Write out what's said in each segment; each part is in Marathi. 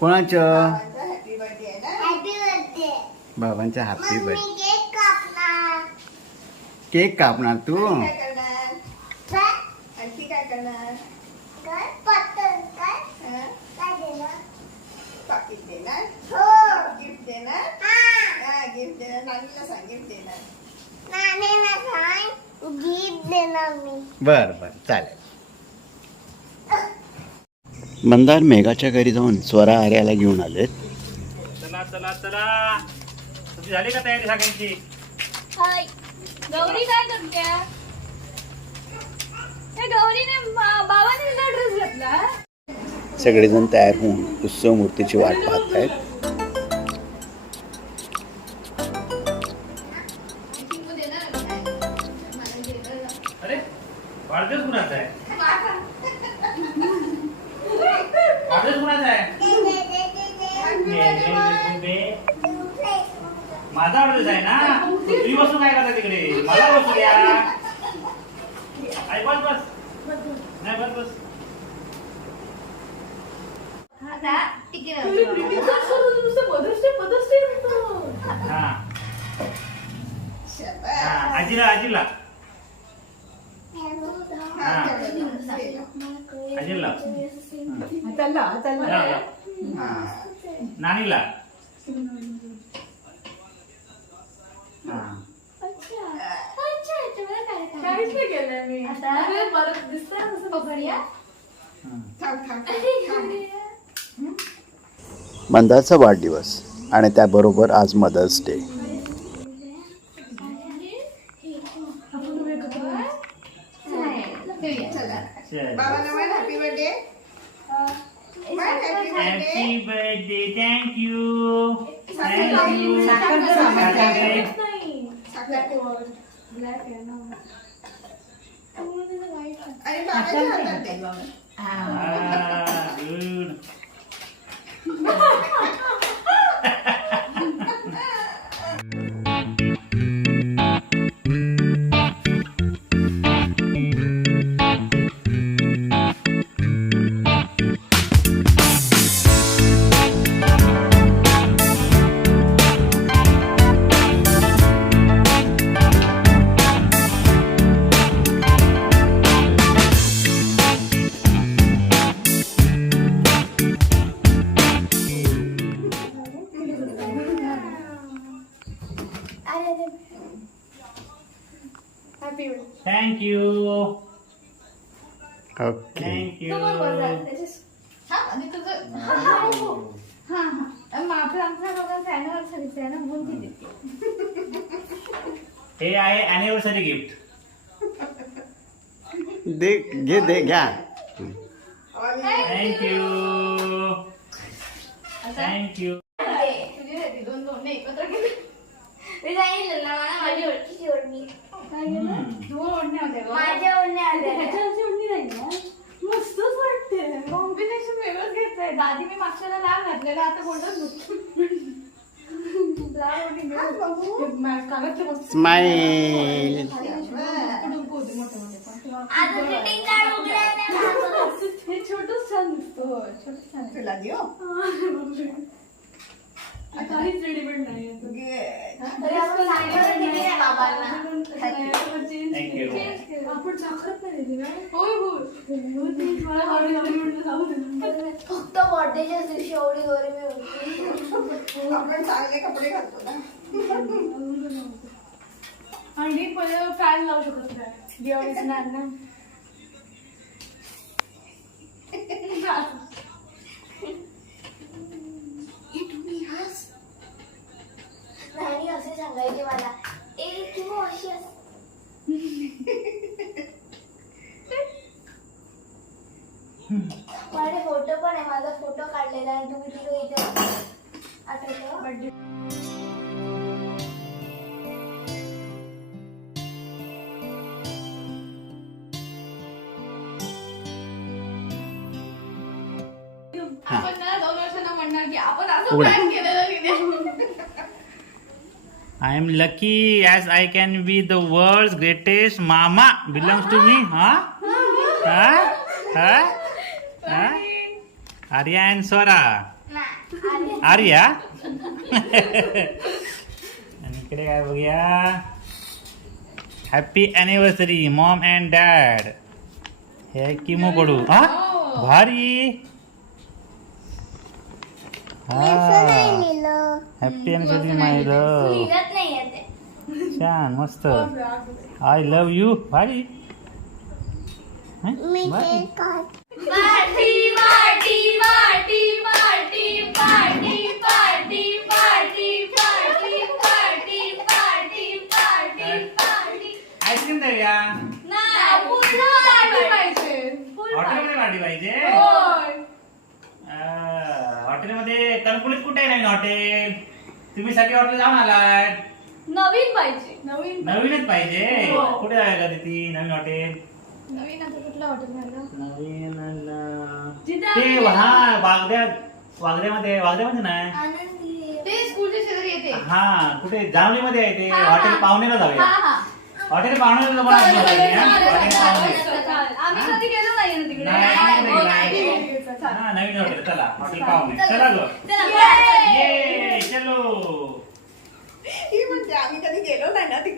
कोणाचं? हॅपी बर्थडे आहे ना हॅपी बर्थडे बाबांच्या हॅपी बर्थडे केक कापणार. केक कापणार तू? काय करणार? काय? आणखी काय करणार? काय? पतंग काय? हं? काय देणार? पाकिट देणार? हो. गिफ्ट देणार? हा. हा गिफ्ट देणार. नानीला सांग गिफ्ट देणार. नानीला सांग गिफ्ट देणार मी. बर बर. चालेल. मंदार मेघाच्या घरी जाऊन स्वरा आर्याला घेऊन आलेत. चला चला चला. तुमची झाली का तयारी सगळ्यांची? हाय. गौरी काय करते त्या गौरीने बा- बाबाने तिला ड्रेस घातला. सगळेजण तयार होऊन उत्सव मूर्तीची वाट पाहत आहेत अरे वाढदिवस कुणाचा आहे? आहे. माझा वाढदिवस आहे ना? तुम्ही बसून काय करता तिकडे? मला बसू द्या. आई बस बस. नाही बस बस. आजीला आजीला. हा, हा. आजीला. हाताला हाताला लाव, लाव. नानीला. काहीच नाही केलंय मी. अरे, बरं दिसतंय ना कसं बघूया. थांब थांब. थांब. मंदारचा वाढदिवस आणि त्याबरोबर आज मदर्स डे. चला चल. बाबाला म्हण happy birthday म्हण happy birthday happy birthday thank you thank you साखर आणि बाबाच्या हातात दे गुड थँक्यू ओके थँक्यू हा, हा, हा, हो. हा, हा. आहे. हे अॅनिव्हर्सरी गिफ्ट दे घे दे घ्या थँक्यू थँक्यू दोन दोन नाही, माझी ओळखीची ओढणी माझ्या ओढणी ना मस्तच वाटते. कॉम्बिनेशन वेगळंच घेतलंय. दादी मी मागच्याला लाल घातलेला आता मस्त स्माईल. हे छोटच छान दिसतो. छोटच छान तुला देऊ? फक्त बर्थडेच्या दिवशी एवढी गरमी होती आपण चांगले कपडे घालतो ना आणि पहिलं फॅन लावू शकत नाही दिवाळीच नाही ना। सांगायचे मला ए तू अशी माझे फोटो पण आहे माझा फोटो काढलेला आहे. तुम्ही तिथे इथे आठवतं? आपण ना दोन वर्षांना म्हणणार की आपण असं. प्लॅन केलेलं की नाही I am lucky as I can be the world greatest mama belongs to me हा आर्या अँड स्वरा आर्या आणि इकडे काय बघूया? Happy anniversary mom and dad हे किमो कडू. हा? भारी. हा. हॅपी अॅनिव्हर्सरी माय लव लिहित नाही येते छान मस्त आय लव्ह यू भारी हं? भारी. हॉटेलमध्ये कणकुलीत कुठे नवीन हॉटेल? तुम्ही सगळे हॉटेल जाऊन आलाय नवीन पाहिजे. नवीन नवीनच पाहिजे. हो. कुठे आहे का ती नवीन हॉटेल? नवीन आता कुठलं हॉटेल झालं? नवीन अं, जिथे ते आम्ही- हा वागद्या वागद्यामध्ये वागद्यामध्ये नाही. ते स्कूलच्या शेजारी येते. हा कुठे जावलीमध्ये आहे ते. हा, हा. हॉटेल पाहुणेला हा जाऊया हा. हॉटेल पाहणार तुम्हाला आठवण आली, हा? नाही, नाही, नाही, नवीन हॉटेल चला हॉटेल पाहून चला ग ये चलो म्हणते आम्ही कधी गेलो नाही ना तिकडे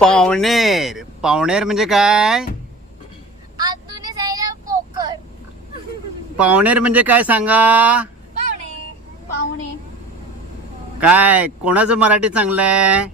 पावणेर. पावणेर म्हणजे काय? पावणेर म्हणजे काय सांगा? पाहुणे काय? कोणाचं मराठी चांगलं आहे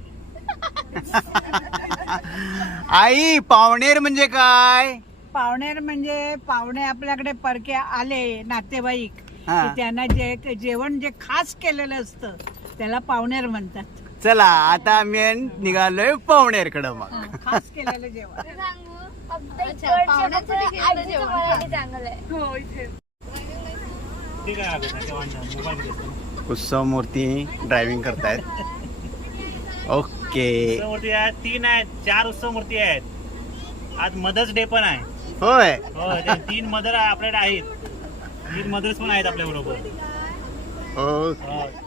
आई पावणेर म्हणजे काय? पाहुणेर म्हणजे पाहुणे आपल्याकडे परके आले नातेवाईक. हा. त्यांना जे जेवण जे खास केलेलं असतं त्याला पाहुणेर म्हणतात. चला आता आम्ही निघालोय पावणेरकडं मग. हा, खास केलेलं जेवण. आहे. ठीक आहे अगं, तेव्हा मोबाईल घेतो. उत्सव मूर्ती ड्रायव्हिंग करतायत. ओके. उत्सव मूर्ती आहेत तीन आहेत चार उत्सव मूर्ती आहेत. आज मदर्स डे पण आहे. होय. हो ते तीन मदर आपल्याकडे आहेत. तीन मदर्स पण आहेत आपल्या बरोबर. ओके.